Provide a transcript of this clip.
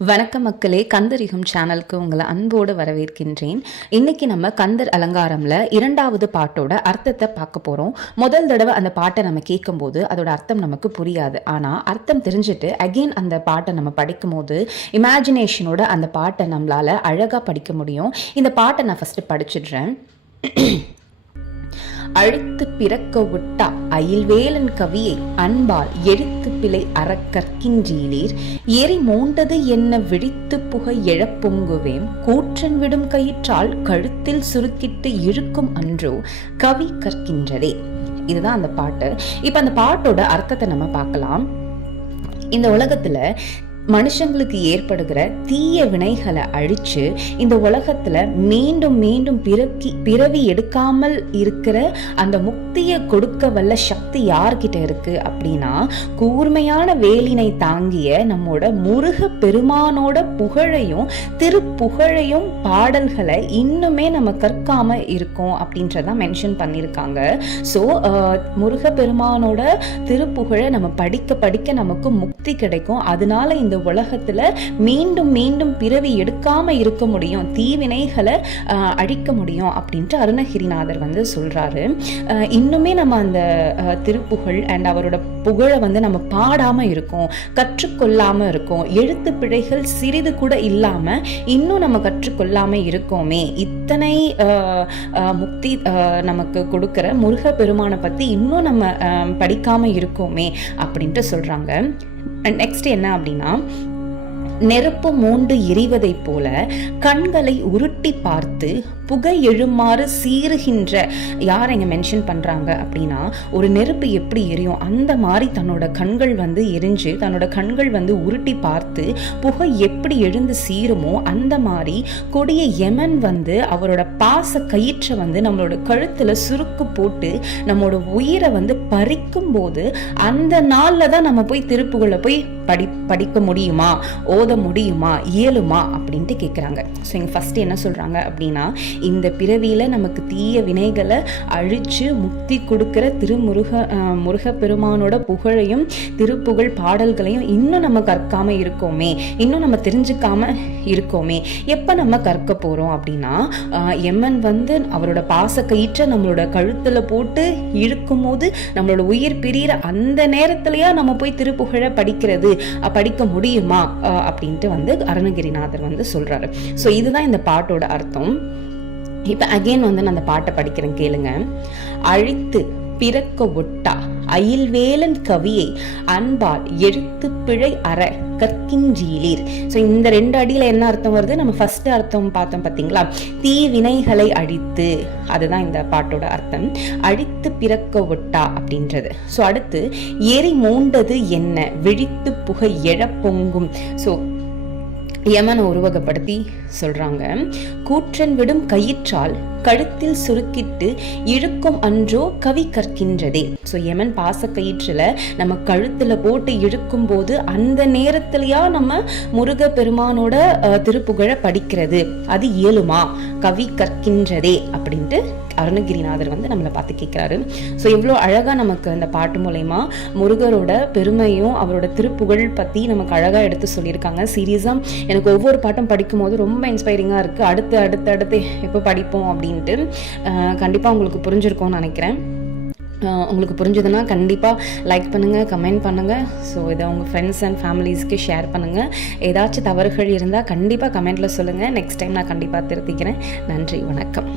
வணக்க மக்களே, கந்தரிகம் சேனலுக்கு உங்களை அன்போடு வரவேற்கின்றேன். இன்னைக்கு நம்ம கந்தர் அலங்காரம்ல 2வது பாட்டோட அர்த்தத்தை பார்க்க போறோம். முதல் தடவை அந்த பாட்டை நம்ம கேட்கும்போது அதோட அர்த்தம் நமக்கு புரியாது. ஆனா அர்த்தம் தெரிஞ்சுட்டு அகெயின் அந்த பாட்டை நம்ம படிக்கும் போது இமேஜினேஷனோட அந்த பாட்டை நம்மளால அழகா படிக்க முடியும். இந்த பாட்டை நான் ஃபர்ஸ்ட் படிச்சிடுறேன். அழித்து பிறக்க விட்டா அயில்வேலன் கவியை அன்பால் எரித்து பிழை அறக்கற்கின்றீலீர் எரி மூண்டது என்ன விழித்து புகை எழப்பொங்குவேம் கூற்றன் விடும் கயிற்றால் கழுத்தில் சுருக்கிட்டு இழுக்கும் அன்றோ கவி கற்கின்றதே. இதுதான் அந்த பாட்டு. இப்ப அந்த பாட்டோட அர்த்தத்தை நம்ம பார்க்கலாம். இந்த உலகத்துல மனுஷங்களுக்கு ஏற்படுகிற தீய வினைகளை அழிச்சு இந்த உலகத்துல மீண்டும் மீண்டும் பிறவி எடுக்காமல் இருக்கிற அந்த முக்தியை கொடுக்க வல்ல சக்தி யார்கிட்ட இருக்கு அப்படின்னா, கூர்மையான வேலினை தாங்கிய நம்மோட முருக பெருமானோட புகழையும் திருப்புகழையும் பாடல்களை இன்னுமே நம்ம கற்காம இருக்கோம் அப்படின்றதான் மென்ஷன் பண்ணியிருக்காங்க. ஸோ முருக பெருமானோட திருப்புகழை நம்ம படிக்க படிக்க நமக்கு முக்தி கிடைக்கும். அதனால இந்த உலகத்துல மீண்டும் மீண்டும் பிறவி எடுக்காம இருக்க முடியும், தீவினைகளை அழிக்க முடியும் அப்படின்ட்டு அருணகிரிநாதர் சொல்றாரு. இன்னுமே நம்ம அந்த திருப்புகழ் அண்ட் அவரோட புகழை நம்ம பாடாம இருக்கோம், கற்றுக்கொள்ளாம இருக்கோம். எழுத்து பிழைகள் சிறிது கூட இல்லாம இன்னும் நம்ம கற்றுக்கொள்ளாம இருக்கோமே. இத்தனை முக்தி நமக்கு கொடுக்கிற முருக பெருமானை பத்தி இன்னும் நம்ம படிக்காம இருக்கோமே அப்படின்ட்டு சொல்றாங்க. நெக்ஸ்ட் என்ன அப்படின்னா, நெருப்பு மூண்டு எரிவதை போல கண்களை உருட்டி பார்த்து புகை எழுமாறு சீறுகின்ற யார் இங்க மென்ஷன் பண்றாங்க அப்படின்னா, ஒரு நெருப்பு எப்படி எரியும் அந்த மாதிரி தன்னோட கண்கள் எரிஞ்சு தன்னோட கண்கள் உருட்டி பார்த்து புகை எப்படி எழுந்து சீருமோ அந்த மாதிரி கொடிய யமன் அவரோட பாச கயிற்றை நம்மளோட கழுத்துல சுருக்கு போட்டு நம்மளோட உயிரை பறிக்கும் போது அந்த நாள்ல தான் நம்ம போய் திருப்புகளை போய் படிக்க முடியுமா, ஓத முடியுமா, இயலுமா அப்படின்ட்டு கேட்குறாங்க. ஸோ இங்கே ஃபர்ஸ்ட் என்ன சொல்றாங்க அப்படின்னா, இந்த பிறவியில நமக்கு தீய வினைகளை அழிச்சு முக்தி கொடுக்கிற முருக பெருமானோட புகழையும் திருப்புகழ் பாடல்களையும் இன்னும் நம்ம கற்காம இருக்கோமே, இன்னும் நம்ம தெரிஞ்சுக்காம இருக்கோமே. எப்ப நம்ம கற்க போறோம் அப்படின்னா, எம்மன் அவரோட பாச கயிற்றை நம்மளோட கழுத்துல போட்டு இழுக்கும் போது நம்மளோட உயிர் பிரியிற அந்த நேரத்திலயா நம்ம போய் திருப்புகழை படிக்க முடியுமா அப்படின்ட்டு அருணகிரிநாதர் சொல்றாரு. சோ இதுதான் இந்த பாட்டோட அர்த்தம். இப்ப அகைன் நான் அந்த பாட்டை படிக்கிறேன், கேளுங்க. அழித்து பிறக்க ஒட்டா அயில்வேலன் கவியை அன்பால் எழுத்து பிழை அற கற்கின்றீலீர். ஸோ இந்த 2 அடியில என்ன அர்த்தம் வருது? நம்ம ஃபர்ஸ்ட் அர்த்தம் பார்த்தோம் பார்த்தீங்களா, தீ வினைகளை அழித்து, அதுதான் இந்த பாட்டோட அர்த்தம். அழித்து பிறக்க ஒட்டா அப்படின்றது. ஸோ அடுத்து எரி மூண்டது என்ன விழித்து புகை எழ பொங்கும். ஸோ யமனை உருவகப்படுத்தி சொல்றாங்க. கூற்றன் விடும் கயிற்றால் கழுத்தில் சுருக்கிட்டு இழுக்கும் அன்றோ கவி கற்கின்றதே. ஸோ யமன் பாச கயிற்றுல நம்ம கழுத்துல போட்டு இழுக்கும் போது அந்த நேரத்திலயா நம்ம முருக பெருமானோட திருப்புகழை படிக்கிறது, அது இயலுமா, கவி கற்கின்றதே அப்படின்ட்டு அருணகிரிநாதர் நம்மளை பார்த்து கேட்கிறாரு. ஸோ எவ்வளோ அழகா நமக்கு அந்த பாட்டு மூலயமா முருகரோட பெருமையும் அவரோட திருப்புகழ் பத்தி நமக்கு அழகா எடுத்து சொல்லியிருக்காங்க. சீரியஸா எனக்கு ஒவ்வொரு பாட்டும் படிக்கும் போது ரொம்ப இன்ஸ்பைரிங்கா இருக்கு. அடுத்து எப்போ படிப்போம் அப்படின்ட்டு. கண்டிப்பா உங்களுக்கு புரிஞ்சிருக்கும்னு நினைக்கிறேன். உங்களுக்கு புரிஞ்சதுன்னா கண்டிப்பாக லைக் பண்ணுங்கள், கமெண்ட் பண்ணுங்கள். ஸோ இதை உங்கள் ஃப்ரெண்ட்ஸ் அண்ட் ஃபேமிலிஸ்க்கு ஷேர் பண்ணுங்கள். ஏதாச்சும் தவறுகள் இருந்தால் கண்டிப்பாக கமெண்ட்டில் சொல்லுங்கள். நெக்ஸ்ட் டைம் நான் கண்டிப்பாக திருத்திக்கிறேன். நன்றி, வணக்கம்.